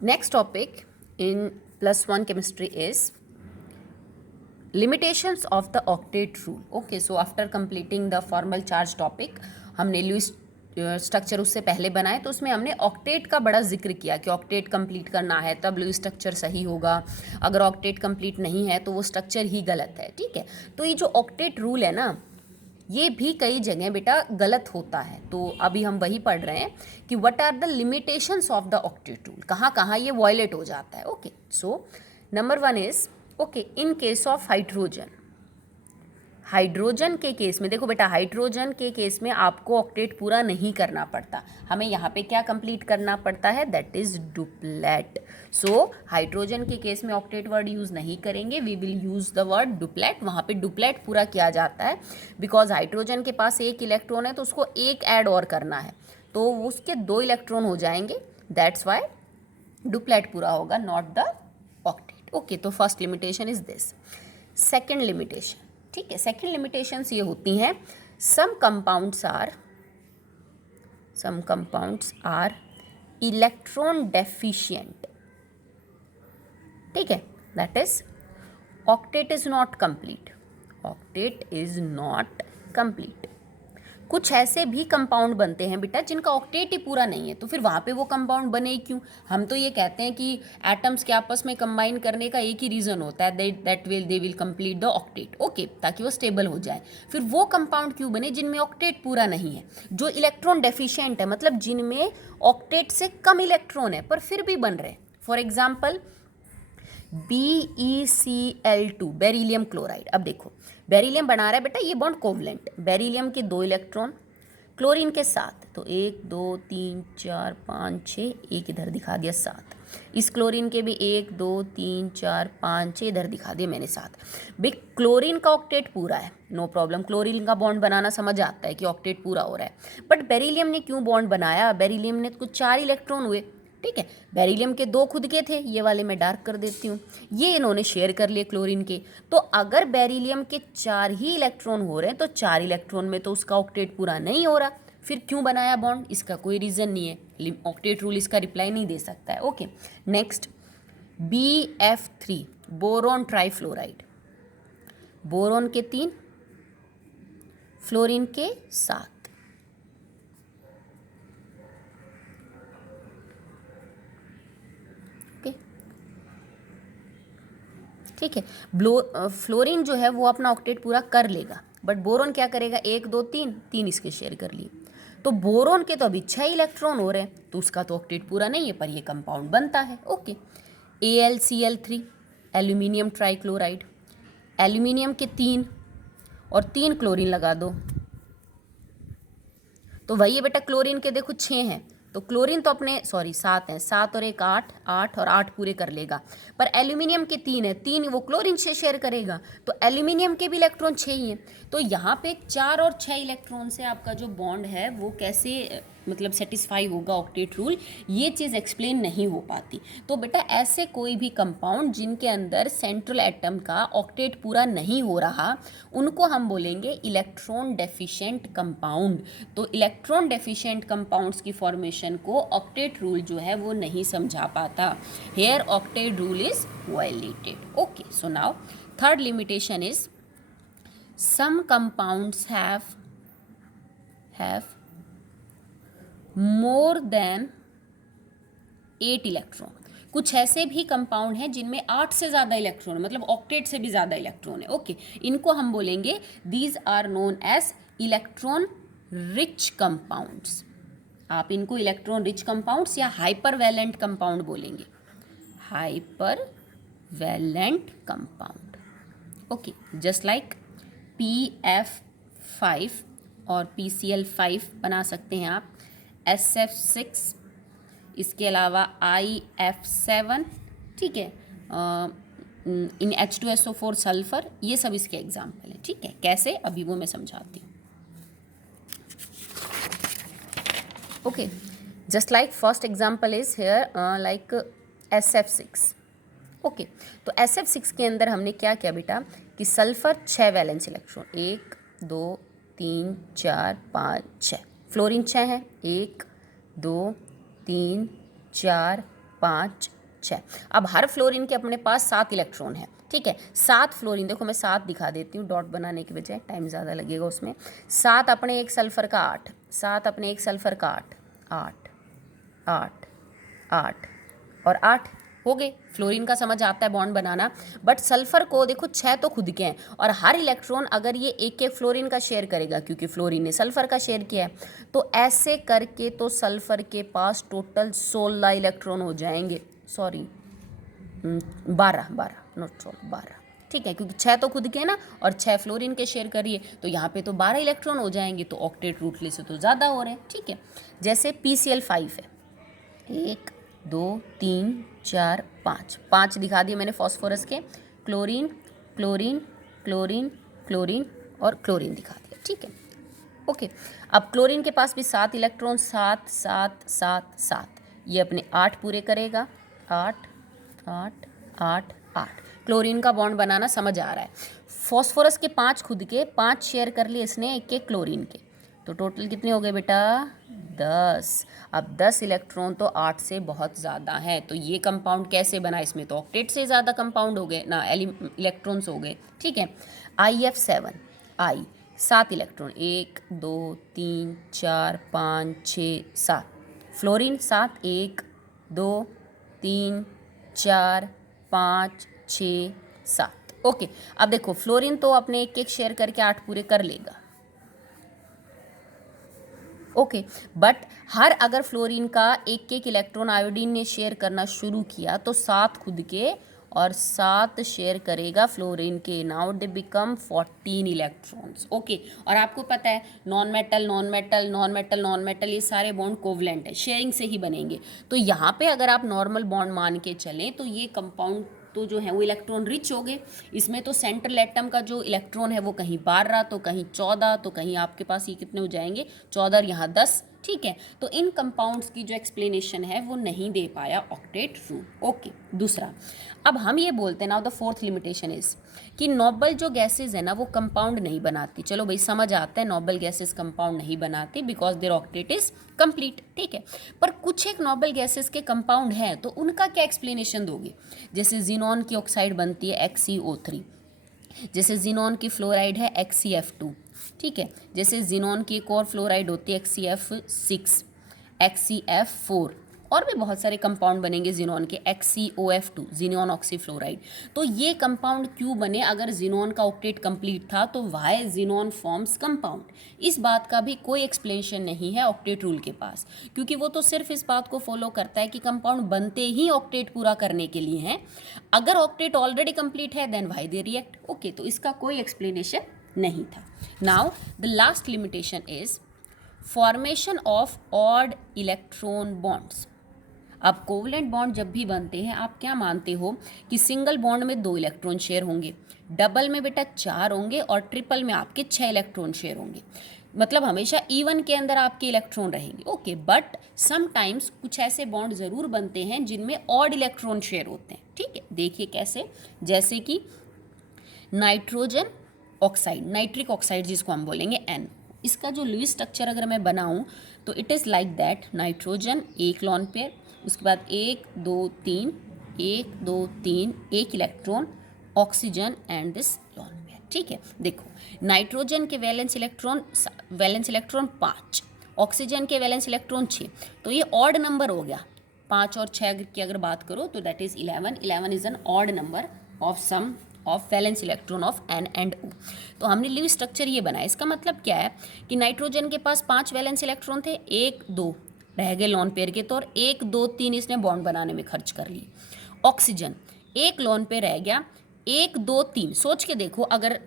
Next topic in +1 chemistry is limitations of the octet rule. Okay, so after completing the formal charge topic, हमने Lewis structure उससे पहले बनाए तो उसमें हमने ऑक्टेट का बड़ा जिक्र किया कि ऑक्टेट कंप्लीट करना है तब लुईस स्ट्रक्चर सही होगा, अगर ऑक्टेट कंप्लीट नहीं है तो वो स्ट्रक्चर ही गलत है. ठीक है, तो ये जो ऑक्टेट रूल है ना, ये भी कई जगह बेटा गलत होता है. तो अभी हम वही पढ़ रहे हैं कि what are the limitations of the octet rule, कहाँ कहाँ ये वायलेट हो जाता है. Okay, so number 1 is okay in case of hydrogen. Hydrogen के केस में देखो बेटा, हाइड्रोजन के केस में आपको ऑक्टेट पूरा नहीं करना पड़ता, हमें यहाँ पे क्या कंप्लीट करना पड़ता है, that is duplet. So hydrogen के केस में ऑक्टेट वर्ड यूज़ नहीं करेंगे, we will use the word duplet. वहाँ पे डुप्लेट पूरा किया जाता है बिकॉज हाइड्रोजन के पास एक इलेक्ट्रॉन है तो उसको एक ऐड और करना है तो उसके 2 इलेक्ट्रॉन हो जाएंगे, दैट्स वाई डुप्लेट पूरा होगा, नॉट द ऑक्टेट. ओके, तो first limitation is this. Second limitation, ठीक है, सेकेंड लिमिटेशंस ये होती हैं, सम कंपाउंड्स आर इलेक्ट्रॉन डेफिशिएंट. ठीक है, that is octet is not complete. Octet is not complete. कुछ ऐसे भी कंपाउंड बनते हैं बेटा जिनका ऑक्टेट ही पूरा नहीं है, तो फिर वहाँ पे वो कंपाउंड बने क्यों? हम तो ये कहते हैं कि एटम्स के आपस में कंबाइन करने का एक ही रीज़न होता है, they will complete the octet. Okay, ताकि वो स्टेबल हो जाए. फिर वो कंपाउंड क्यों बने जिनमें ऑक्टेट पूरा नहीं है, जो इलेक्ट्रॉन डेफिशिएंट है, मतलब जिनमें ऑक्टेट से कम इलेक्ट्रॉन है पर फिर भी बन रहे. For example BeCl2, beryllium chloride. अब देखो, बेरिलियम बना रहा है बेटा ये बॉन्ड कोवलेंट, बेरिलियम के 2 इलेक्ट्रॉन, क्लोरीन के 7, तो 1 2 3 4 5 6, एक इधर दिखा दिया 7. इस क्लोरीन के भी 1 2 3 4 5 6, इधर दिखा दिया मैंने 7. भाई क्लोरीन का ऑक्टेट पूरा है, नो प्रॉब्लम, क्लोरीन का बॉन्ड बनाना समझ आता है कि ऑक्टेट पूरा हो रहा है. बट बेरिलियम ने क्यों बॉन्ड बनाया? बेरिलियम ने कुछ 4 इलेक्ट्रॉन हुए. ठीक है, बेरिलियम के 2 खुद के थे, ये वाले मैं डार्क कर देती हूँ, ये इन्होंने शेयर कर लिए क्लोरीन के. तो अगर बेरिलियम के 4 ही इलेक्ट्रॉन हो रहे हैं तो 4 इलेक्ट्रॉन में तो उसका ऑक्टेट पूरा नहीं हो रहा, फिर क्यों बनाया बॉन्ड? इसका कोई रीज़न नहीं है, ऑक्टेट रूल इसका रिप्लाई नहीं दे सकता है. Okay, next BF3, boron trifluoride. Boron के 3, फ्लोरीन के 7. ठीक है, फ्लोरीन जो है वो अपना ऑक्टेट पूरा कर लेगा, बट बोरोन क्या करेगा, 1 2 3 इसके शेयर कर लिए. तो बोरोन के तो अभी 6 इलेक्ट्रॉन हो रहे हैं तो उसका तो ऑक्टेट पूरा नहीं है, पर ये कंपाउंड बनता है. Okay, AlCl3, aluminium trichloride. Aluminium के 3 और 3 क्लोरीन लगा दो, तो वही है बेटा, क्लोरीन के देखो 6 हैं तो क्लोरीन तो अपने 7 हैं, 7 और 1 8, 8 और 8 पूरे कर लेगा. पर एल्यूमिनियम के 3 है, 3 वो क्लोरीन से शेयर करेगा, तो एल्यूमिनियम के भी इलेक्ट्रॉन 6 ही हैं. तो यहाँ पे 4 और 6 इलेक्ट्रॉन से आपका जो बॉन्ड है वो कैसे मतलब सेटिस्फाई होगा ऑक्टेट रूल, ये चीज़ एक्सप्लेन नहीं हो पाती. तो बेटा ऐसे कोई भी कंपाउंड जिनके अंदर सेंट्रल एटम का ऑक्टेट पूरा नहीं हो रहा, उनको हम बोलेंगे इलेक्ट्रॉन डेफिशिएंट कंपाउंड. तो इलेक्ट्रॉन डेफिशिएंट कंपाउंड्स की फॉर्मेशन को ऑक्टेट रूल जो है वो नहीं समझा पाता. Here octet rule is violated. Okay, so now third limitation is some compounds have more than 8 electron. कुछ ऐसे भी कंपाउंड हैं जिनमें 8 से ज़्यादा इलेक्ट्रॉन, मतलब ऑक्टेट से भी ज़्यादा इलेक्ट्रॉन है. ओके, इनको हम बोलेंगे these are known as electron rich compounds. आप इनको इलेक्ट्रॉन रिच कंपाउंड्स या हाइपर वैलेंट कंपाउंड बोलेंगे, hypervalent compound. Okay, just like PF5 और PCl5 बना सकते हैं आप, SF6, इसके अलावा IF7. ठीक है, इन H2SO4 सल्फर, ये सब इसके एग्जाम्पल हैं. ठीक है, कैसे अभी वो मैं समझाती हूँ. Okay, just like first example is here like SF6. Okay, तो SF6 के अंदर हमने क्या किया बेटा कि सल्फर 6 वैलेंस इलेक्ट्रॉन, 1 2 3 4 5 6, फ्लोरीन 6 है, 1 2 3 4 5 6। अब हर फ्लोरीन के अपने पास 7 इलेक्ट्रॉन है, ठीक है। 7 फ्लोरीन, देखो मैं 7 दिखा देती हूँ डॉट बनाने के बजाय, टाइम ज़्यादा लगेगा उसमें। 7 अपने एक सल्फर का 8, 7 अपने एक सल्फर का 8, 8 8 8 और 8 हो गए। फ्लोरीन का समझ आता है बॉन्ड बनाना, बट सल्फर को देखो 6 तो खुद के हैं, और हर इलेक्ट्रॉन अगर ये एक एक फ्लोरीन का शेयर करेगा, क्योंकि फ्लोरीन ने सल्फर का शेयर किया है, तो ऐसे करके तो सल्फर के पास टोटल 16 इलेक्ट्रॉन हो जाएंगे। सॉरी 12 नोट 12, ठीक है, क्योंकि 6 तो खुद के हैं ना, और 6 फ्लोरीन के शेयर करिए तो यहाँ पे तो 12 इलेक्ट्रॉन हो जाएंगे, तो ऑक्टेट रूटली से तो ज़्यादा हो रहे हैं, ठीक है। जैसे PCl5 है, 1 2 3 4 5, 5 दिखा दिए मैंने फॉस्फोरस के, क्लोरीन क्लोरीन क्लोरीन क्लोरीन और क्लोरीन दिखा दिया, ठीक है, ओके। अब क्लोरीन के पास भी 7 इलेक्ट्रॉन, 7 7 7 7, ये अपने 8 पूरे करेगा, 8 8 8 8। क्लोरीन का बॉन्ड बनाना समझ आ रहा है। फॉस्फोरस के 5 खुद के, 5 शेयर कर लिए इसने एक एक क्लोरीन के, तो टोटल कितने हो गए बेटा 10। अब 10 इलेक्ट्रॉन तो 8 से बहुत ज़्यादा है, तो ये कंपाउंड कैसे बना, इसमें तो ऑक्टेट से ज़्यादा कंपाउंड हो गए ना, इलेक्ट्रॉन्स हो गए, ठीक है। IF7, आई 7 इलेक्ट्रॉन, 1 2 3 4 5 6 7। Fluorine 7, 1 2 3 4 5 6 7, okay. अब देखो फ्लोरीन तो अपने एक एक शेयर करके 8 पूरे कर लेगा, ओके, बट हर अगर फ्लोरीन का एक एक इलेक्ट्रॉन आयोडीन ने शेयर करना शुरू किया तो 7 खुद के और 7 शेयर करेगा फ्लोरीन के, now they become 14 electrons, okay. और आपको पता है non metal non metal non metal non metal ये सारे बॉन्ड कोवलेंट है, शेयरिंग से ही बनेंगे, तो यहाँ पे अगर आप नॉर्मल बॉन्ड मान के चलें तो ये कंपाउंड तो जो है वो इलेक्ट्रॉन रिच हो गए। इसमें तो सेंट्रल एटम का जो इलेक्ट्रॉन है वो कहीं 12 तो कहीं 14, तो कहीं आपके पास ये कितने हो जाएंगे 14 और यहाँ 10, ठीक है। तो इन कंपाउंड्स की जो एक्सप्लेनेशन है वो नहीं दे पाया ऑक्टेट रूल, ओके। दूसरा, अब हम ये बोलते हैं now the fourth limitation is कि नोबल जो गैसेज है ना वो कंपाउंड नहीं बनाती। चलो भाई समझ आता है नोबल गैसेज कंपाउंड नहीं बनाती because their octet is complete, ठीक है। पर कुछ एक नोबल गैसेज के कंपाउंड हैं, तो उनका क्या एक्सप्लेनेशन दोगे। जैसे जिनॉन की ऑक्साइड बनती है XeO3, जैसे जिनॉन की फ्लोराइड है XeF2, ठीक है। जैसे जिनॉन की एक और फ्लोराइड होती है XeF6, XeF4, और भी बहुत सारे कंपाउंड बनेंगे जिनॉन के, XeOF2, जिनॉन ऑक्सीफ्लोराइड। तो ये कंपाउंड क्यों बने, अगर जिनॉन का ऑक्टेट कंप्लीट था तो वाई जिनॉन फॉर्म्स कंपाउंड, इस बात का भी कोई एक्सप्लेनेशन नहीं है ऑक्टेट रूल के पास, क्योंकि वो तो सिर्फ इस बात को फॉलो करता है कि कंपाउंड बनते ही ऑक्टेट पूरा करने के लिए हैं। अगर ऑक्टेट ऑलरेडी कंप्लीट है then why they react, okay. तो इसका कोई एक्सप्लेनेशन नहीं था। Now the last limitation is formation of odd electron bonds. अब कोवलेंट बॉन्ड जब भी बनते हैं आप क्या मानते हो कि सिंगल बॉन्ड में 2 इलेक्ट्रॉन शेयर होंगे, डबल में बेटा 4 होंगे, और ट्रिपल में आपके 6 इलेक्ट्रॉन शेयर होंगे, मतलब हमेशा इवन के अंदर आपके इलेक्ट्रॉन रहेंगे, ओके। बट समटाइम्स कुछ ऐसे बॉन्ड ज़रूर बनते हैं जिनमें ऑड इलेक्ट्रॉन शेयर होते हैं, ठीक है। देखिए कैसे, जैसे कि नाइट्रोजन ऑक्साइड, नाइट्रिक ऑक्साइड जिसको हम बोलेंगे N, इसका जो लुईस स्ट्रक्चर अगर मैं बनाऊं तो it is like that, nitrogen एक लॉन पेयर, उसके बाद 1 2 3 1 2 3 1 electron, oxygen and this lone pair, ठीक है। देखो नाइट्रोजन के वैलेंस इलेक्ट्रॉन 5, ऑक्सीजन के वैलेंस इलेक्ट्रॉन 6, तो ये ऑड नंबर हो गया। 5 और 6 की अगर बात करो तो that is 11 is an odd number of sum of valence electron of N and O। तो हमने लुईस स्ट्रक्चर ये बनाया, इसका मतलब क्या है कि नाइट्रोजन के पास 5 वैलेंस इलेक्ट्रॉन थे, 1 2 रह गए लॉन पेयर के, तो और 1 2 3 इसने बॉन्ड बनाने में खर्च कर लिए। ऑक्सीजन एक लॉन पे रह गया, 1 2 3, सोच के देखो अगर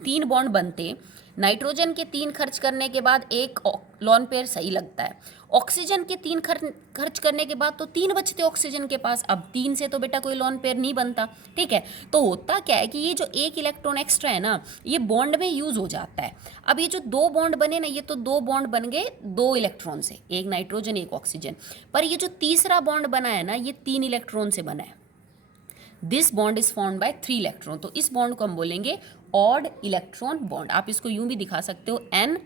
3 बॉन्ड बनते, नाइट्रोजन के 3 खर्च करने के बाद 1 लॉन पेयर सही लगता है, ऑक्सीजन के 3 खर्च करने के बाद तो 3 बचते ऑक्सीजन के पास, अब 3 से तो बेटा कोई लॉन पेयर नहीं बनता, ठीक है। तो होता क्या है कि ये जो 1 इलेक्ट्रॉन एक्स्ट्रा है ना ये बॉन्ड में यूज हो जाता है। अब ये जो 2 बॉन्ड बने ना, ये तो 2 बॉन्ड बन गए 2 इलेक्ट्रॉन से, एक नाइट्रोजन एक ऑक्सीजन, पर ये जो तीसरा बॉन्ड बना है ना ये 3 इलेक्ट्रॉन से बना है। This bond is formed by 3 electron, तो इस बॉन्ड को हम बोलेंगे ऑड इलेक्ट्रॉन बॉन्ड। आप इसको यूं भी दिखा सकते हो, N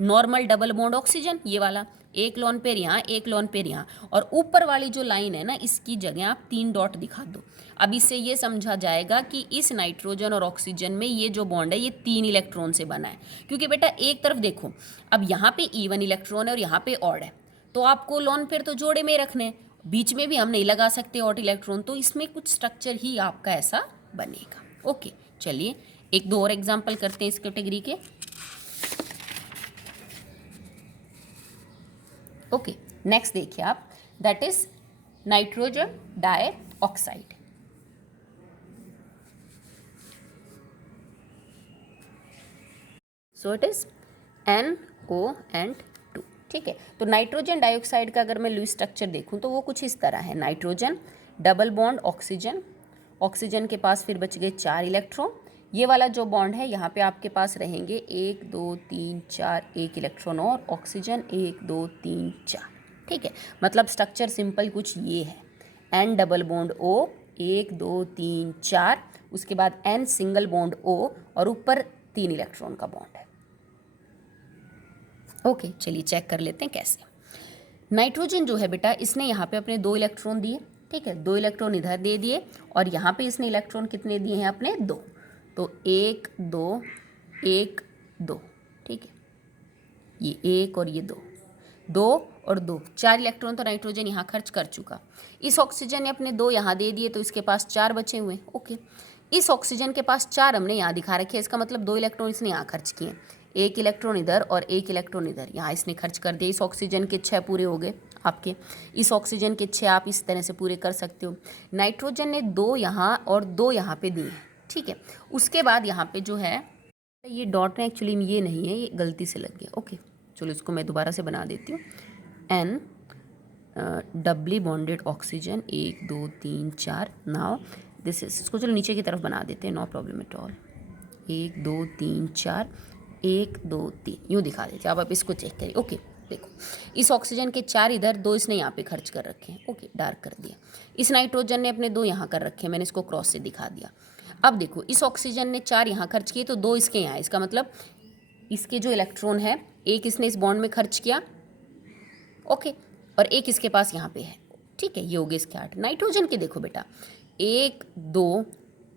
normal double bond oxygen, ये वाला एक लोन पेयर यहाँ, एक लोन पेयर यहाँ, और ऊपर वाली जो लाइन है ना इसकी जगह आप 3 डॉट दिखा दो। अब इससे ये समझा जाएगा कि इस नाइट्रोजन और ऑक्सीजन में ये जो बॉन्ड है ये 3 इलेक्ट्रॉन से बना है, क्योंकि बेटा एक तरफ देखो, अब यहाँ पे E1 इलेक्ट्रॉन है और यहाँ पे ऑड है, तो आपको लोन पेयर तो जोड़े में रखने हैं, बीच में भी हम नहीं लगा सकते ऑड इलेक्ट्रॉन, तो इसमें कुछ स्ट्रक्चर ही आपका ऐसा बनेगा। ओके, चलिए एक दो और एग्जाम्पल करते हैं इस कैटेगरी के। ओके, नेक्स्ट देखिए आप, that is nitrogen dioxide. So it is NO2, ठीक है। तो नाइट्रोजन डाइऑक्साइड का अगर मैं लुईस स्ट्रक्चर देखूं तो वो कुछ इस तरह है, nitrogen double bond oxygen, oxygen के पास फिर बच गए 4 इलेक्ट्रॉन, ये वाला जो बॉन्ड है यहाँ पे आपके पास रहेंगे 1 2 3 4, 1 इलेक्ट्रॉन और ऑक्सीजन 1 2 3 4, ठीक है। मतलब स्ट्रक्चर सिंपल कुछ ये है, N डबल बॉन्ड O 1 2 3 4, उसके बाद N सिंगल बॉन्ड O और ऊपर 3 इलेक्ट्रॉन का बॉन्ड है। ओके, चलिए चेक कर लेते हैं कैसे। नाइट्रोजन जो है बेटा इसने यहाँ पे अपने 2 इलेक्ट्रॉन दिए, ठीक है, 2 इलेक्ट्रॉन इधर दे दिए और यहाँ पे इसने इलेक्ट्रॉन कितने दिए हैं अपने 2, तो 1 2 1 2, ठीक है, ये 1 और ये 2 2 और 2, 4 इलेक्ट्रॉन तो नाइट्रोजन यहाँ खर्च कर चुका। इस ऑक्सीजन ने अपने 2 यहाँ दे दिए तो इसके पास 4 बचे हुए। ओके, इस ऑक्सीजन के पास 4 हमने यहाँ दिखा रखे हैं, इसका मतलब 2 इलेक्ट्रॉन इसने यहाँ खर्च किए, 1 इलेक्ट्रॉन इधर और 1 इलेक्ट्रॉन इधर, यहाँ इसने खर्च कर दिया। इस ऑक्सीजन के 6 पूरे हो गए आपके, इस ऑक्सीजन के 6 आप इस तरह से पूरे कर सकते हो। नाइट्रोजन ने 2 यहाँ और 2 यहाँ पे दिए, ठीक है। उसके बाद यहाँ पे जो है ये डॉट है, एक्चुअली ये नहीं है, ये गलती से लग गया। ओके, चलो इसको मैं दोबारा से बना देती हूँ। N doubly bonded oxygen 1 2 3 4, now this is, इसको चलो नीचे की तरफ बना देते हैं, नो प्रॉब्लम एट ऑल। 1 2 3 4, 1 2 3 यूँ दिखा देते हैं। अब आप इसको चेक करिए। ओके, देखो इस ऑक्सीजन के 4 इधर, 2 इसने यहाँ पे खर्च कर रखे हैं। ओके, डार्क कर दिया। इस नाइट्रोजन ने अपने 2 यहाँ कर रखे हैं, मैंने इसको क्रॉस से दिखा दिया। अब देखो इस ऑक्सीजन ने 4 यहाँ खर्च किए तो 2 इसके यहाँ, इसका मतलब इसके जो इलेक्ट्रॉन है 1 इसने इस बॉन्ड में खर्च किया, ओके, और 1 इसके पास यहाँ पे है, ठीक है, ये हो गए इसके 8। नाइट्रोजन के देखो बेटा 1 2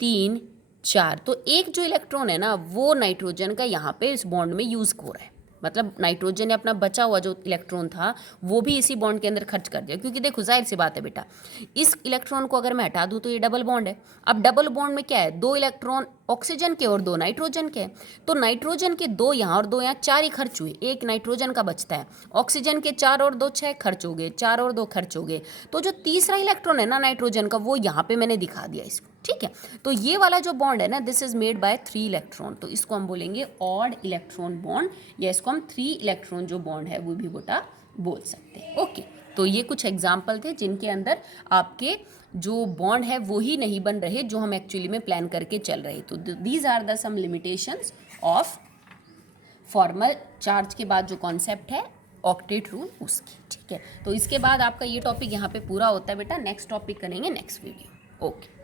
3 4, तो एक जो इलेक्ट्रॉन है ना वो नाइट्रोजन का यहाँ पे इस बॉन्ड में यूज़ हो रहा है, मतलब नाइट्रोजन ने अपना बचा हुआ जो इलेक्ट्रॉन था वो भी इसी बॉन्ड के अंदर खर्च कर दिया, क्योंकि देखो जाहिर सी बात है बेटा, इस इलेक्ट्रॉन को अगर मैं हटा दूँ तो ये डबल बॉन्ड है। अब डबल बॉन्ड में क्या है, 2 इलेक्ट्रॉन ऑक्सीजन के और 2 नाइट्रोजन के, तो नाइट्रोजन के 2 यहाँ और 2 यहाँ, 4 ही खर्च हुए, 1 नाइट्रोजन का बचता है। ऑक्सीजन के 4 और 2 6 खर्च हो गए, 4 और 2 खर्च हो गए, तो जो तीसरा इलेक्ट्रॉन है ना नाइट्रोजन का वो यहाँ पे मैंने दिखा दिया इसको, ठीक है। तो ये वाला जो बॉन्ड है ना this is made by 3 electron, तो इसको हम बोलेंगे ऑड इलेक्ट्रॉन बॉन्ड, या इसको हम 3 इलेक्ट्रॉन जो बॉन्ड है वो भी बेटा बोल सकते हैं। ओके, तो ये कुछ एग्जाम्पल थे जिनके अंदर आपके जो बॉन्ड है वो ही नहीं बन रहे जो हम एक्चुअली में प्लान करके चल रहे। तो these are the some limitations of formal charge के बाद जो कॉन्सेप्ट है ऑक्टेट रूल उसकी, ठीक है। तो इसके बाद आपका ये टॉपिक यहाँ पे पूरा होता है बेटा, नेक्स्ट टॉपिक करेंगे नेक्स्ट वीडियो। ओके।